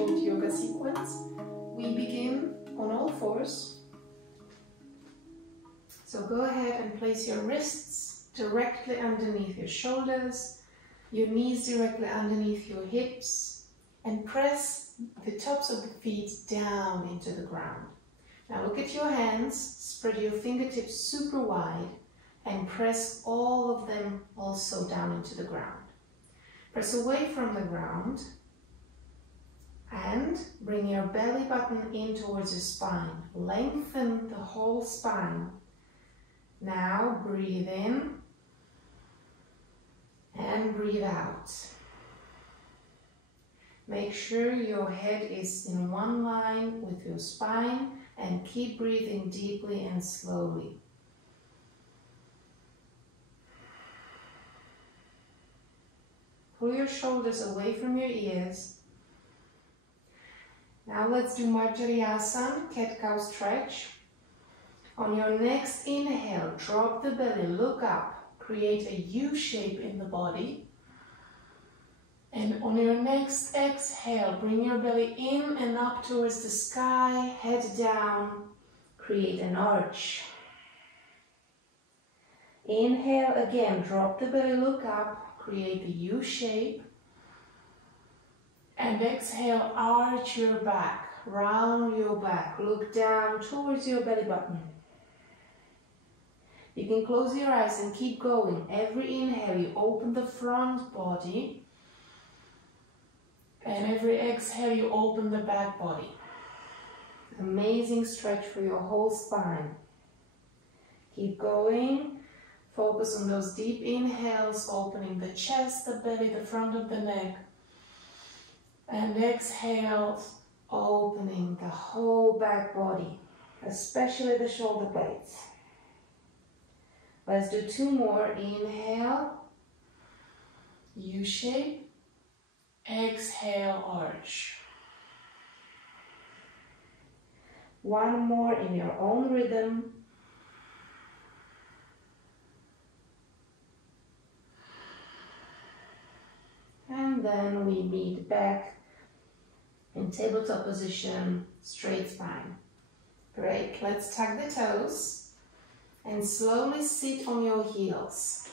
short yoga sequence. We begin on all fours. So go ahead and place your wrists directly underneath your shoulders, your knees directly underneath your hips, and press the tops of the feet down into the ground. Now look at your hands, spread your fingertips super wide, and press all of them also down into the ground. Press away from the ground and bring your belly button in towards your spine. Lengthen the whole spine. Now breathe in and breathe out. Make sure your head is in one line with your spine and keep breathing deeply and slowly. Pull your shoulders away from your ears. Now let's do Marjaryasan, cat-cow stretch. On your next inhale, drop the belly, look up, create a U shape in the body. And on your next exhale, bring your belly in and up towards the sky, head down, create an arch. Inhale again, drop the belly, look up, create the U shape. And exhale, arch your back, round your back, look down towards your belly button. You can close your eyes and keep going. Every inhale, you open the front body. And every exhale, you open the back body. Amazing stretch for your whole spine. Keep going. Focus on those deep inhales, opening the chest, the belly, the front of the neck. And exhale, opening the whole back body, especially the shoulder blades. Let's do two more. Inhale, U shape. Exhale, arch. One more in your own rhythm. And then we meet back in tabletop position, straight spine. Great, let's tuck the toes and slowly sit on your heels.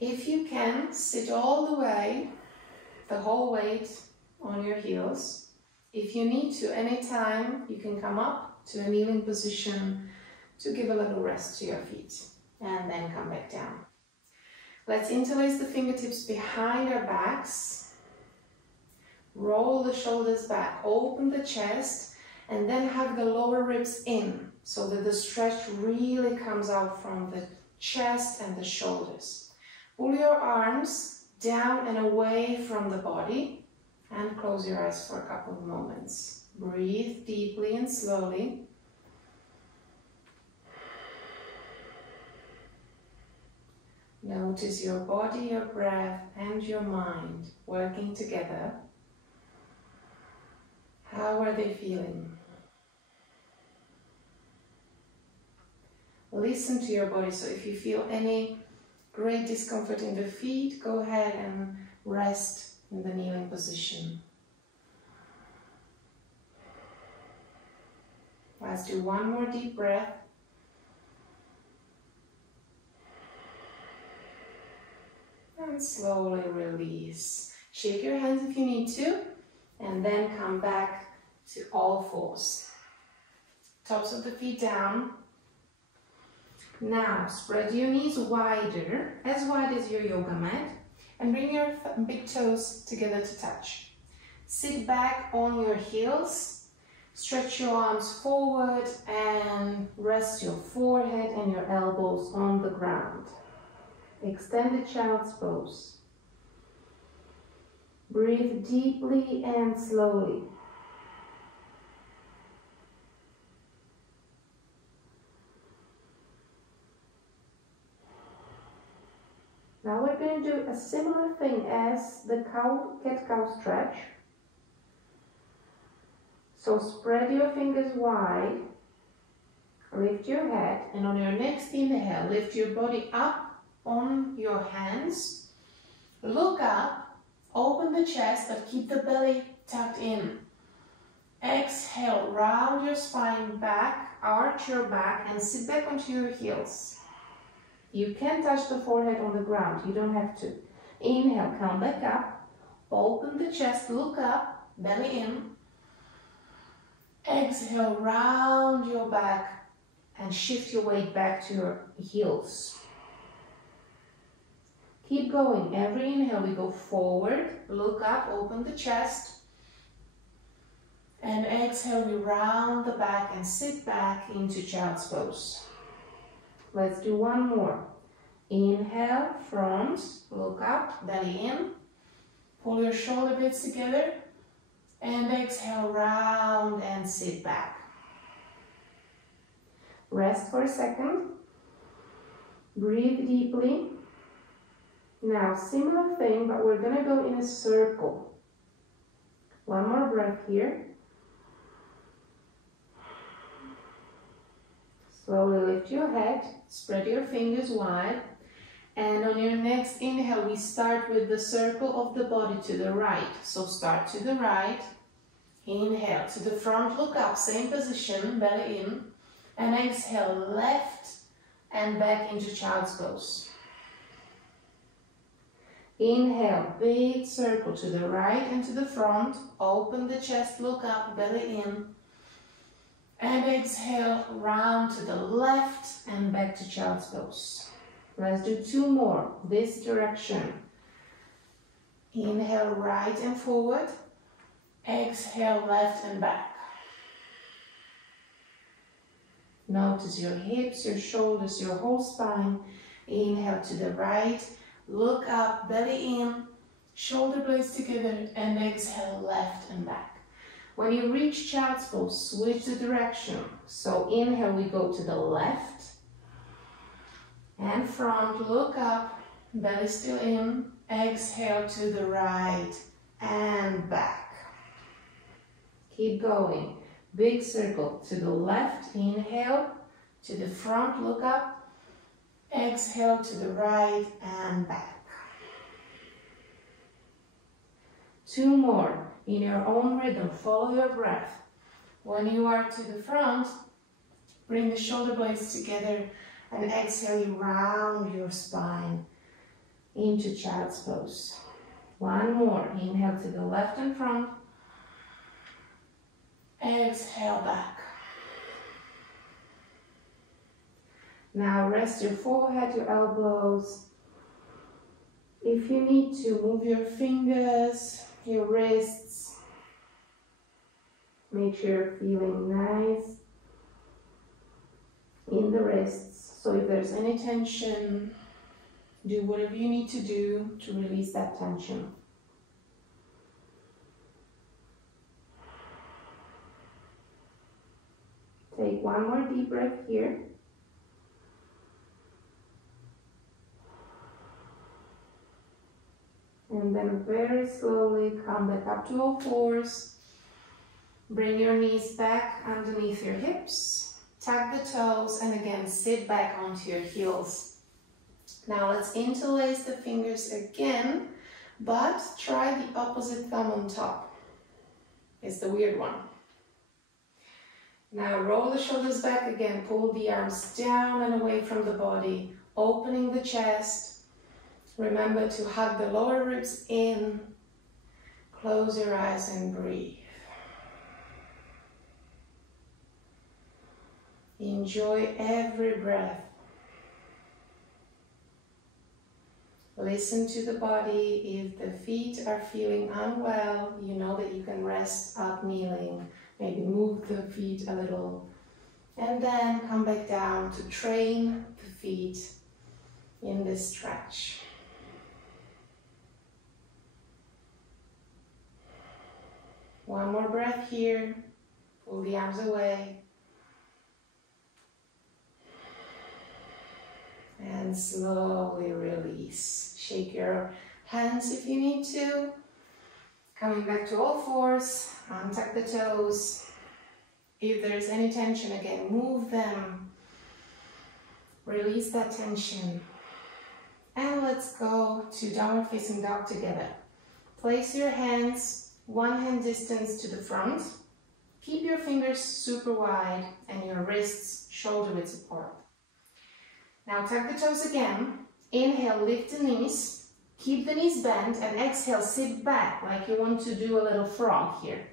If you can, sit all the way, the whole weight on your heels. If you need to, anytime, you can come up to a kneeling position to give a little rest to your feet and then come back down. Let's interlace the fingertips behind our backs. Roll the shoulders back, open the chest, and then hug the lower ribs in so that the stretch really comes out from the chest and the shoulders. Pull your arms down and away from the body and close your eyes for a couple of moments. Breathe deeply and slowly. Notice your body, your breath, and your mind working together. How are they feeling? Listen to your body, so if you feel any great discomfort in the feet, go ahead and rest in the kneeling position. Let's do one more deep breath. And slowly release. Shake your hands if you need to, and then come back to all fours. Tops of the feet down. Now, spread your knees wider, as wide as your yoga mat, and bring your big toes together to touch. Sit back on your heels, stretch your arms forward, and rest your forehead and your elbows on the ground. Extended child's pose. Breathe deeply and slowly. Now we're going to do a similar thing as the cat-cow stretch. So spread your fingers wide, lift your head, and on your next inhale, lift your body up on your hands, look up, Open the chest, but keep the belly tucked in. Exhale, round your spine back, arch your back, and sit back onto your heels. You can touch the forehead on the ground, you don't have to. Inhale, come back up, open the chest, look up, belly in. Exhale, round your back and shift your weight back to your heels. Keep going. Every inhale we go forward, look up, open the chest. And exhale, we round the back and sit back into child's pose. Let's do one more. Inhale, front, look up, belly in. Pull your shoulder blades together. And exhale, round and sit back. Rest for a second. Breathe deeply. Now, similar thing, but we're going to go in a circle. One more breath here. Slowly lift your head, spread your fingers wide, and on your next inhale, we start with the circle of the body to the right. So start to the right, inhale to the front, look up, same position, belly in, and exhale, left and back into child's pose. Inhale, big circle to the right and to the front, open the chest, look up, belly in, and exhale, round to the left and back to child's pose. Let's do two more, this direction. Inhale, right and forward, exhale, left and back. Notice your hips, your shoulders, your whole spine. Inhale to the right, look up, belly in, shoulder blades together, and exhale, left and back. When you reach child's pose, switch the direction. So inhale, we go to the left and front, look up, belly still in, exhale to the right and back. Keep going. Big circle to the left, inhale, to the front, look up, exhale to the right and back. Two more. In your own rhythm, follow your breath. When you are to the front, bring the shoulder blades together and exhale, you round your spine into child's pose. One more. Inhale to the left and front. Exhale back. Now rest your forehead, your elbows. If you need to, move your fingers, your wrists. Make sure you're feeling nice in the wrists. So if there's any tension, do whatever you need to do to release that tension. Take one more deep breath here. And then very slowly come back up to all fours. Bring your knees back underneath your hips. Tuck the toes and again sit back onto your heels. Now let's interlace the fingers again, but try the opposite thumb on top. It's the weird one. Now roll the shoulders back again, pull the arms down and away from the body, opening the chest. Remember to hug the lower ribs in, close your eyes and breathe. Enjoy every breath. Listen to the body. If the feet are feeling unwell, you know that you can rest up kneeling. Maybe move the feet a little. And then come back down to train the feet in this stretch. One more breath here. Pull the arms away. And slowly release. Shake your hands if you need to. Coming back to all fours. Untuck the toes. If there's any tension, again, move them. Release that tension. And let's go to downward facing dog together. Place your hands one hand distance to the front. Keep your fingers super wide and your wrists shoulder width apart. Now tuck the toes again. Inhale, lift the knees. Keep the knees bent and exhale, sit back like you want to do a little frog here.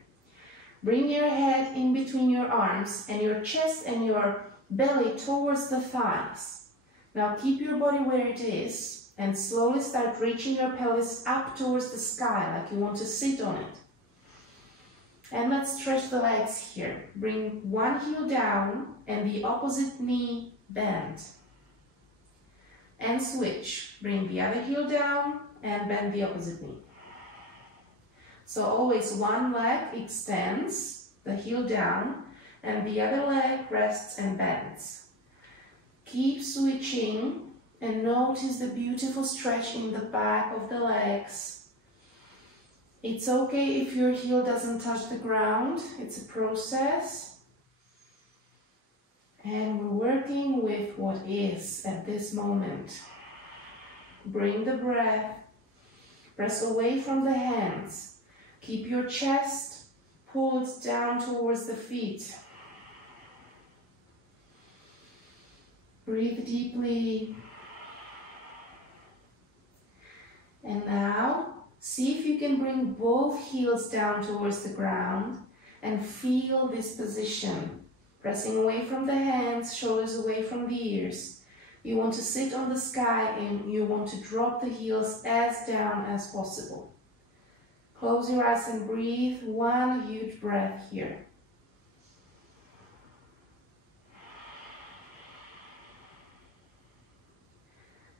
Bring your head in between your arms and your chest and your belly towards the thighs. Now keep your body where it is and slowly start reaching your pelvis up towards the sky like you want to sit on it. And let's stretch the legs here. Bring one heel down and the opposite knee bend. And switch. Bring the other heel down and bend the opposite knee. So always one leg extends, the heel down, and the other leg rests and bends. Keep switching and notice the beautiful stretch in the back of the legs. It's okay if your heel doesn't touch the ground, it's a process. And we're working with what is at this moment. Bring the breath, press away from the hands. Keep your chest pulled down towards the feet. Breathe deeply. And now, see if you can bring both heels down towards the ground and feel this position. Pressing away from the hands, shoulders away from the ears. You want to sit on the sky and you want to drop the heels as down as possible. Close your eyes and breathe one huge breath here.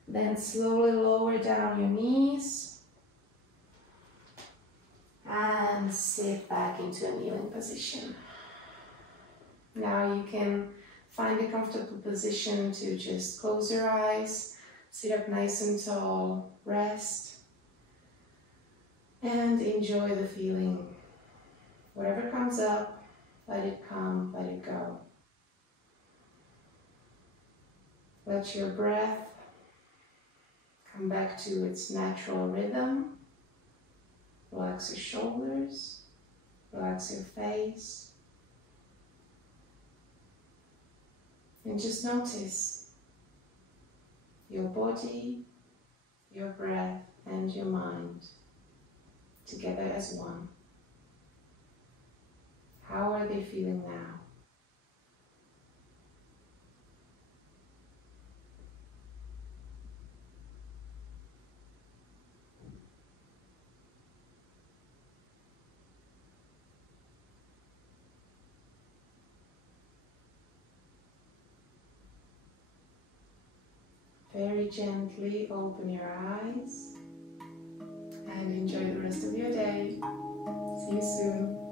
Then slowly lower down your knees and sit back into a kneeling position. Now you can find a comfortable position to just close your eyes, sit up nice and tall, rest, and enjoy the feeling. Whatever comes up, let it come, let it go. Let your breath come back to its natural rhythm. Relax your shoulders, relax your face, and just notice your body, your breath, and your mind together as one. How are they feeling now? Very gently open your eyes and enjoy the rest of your day. See you soon.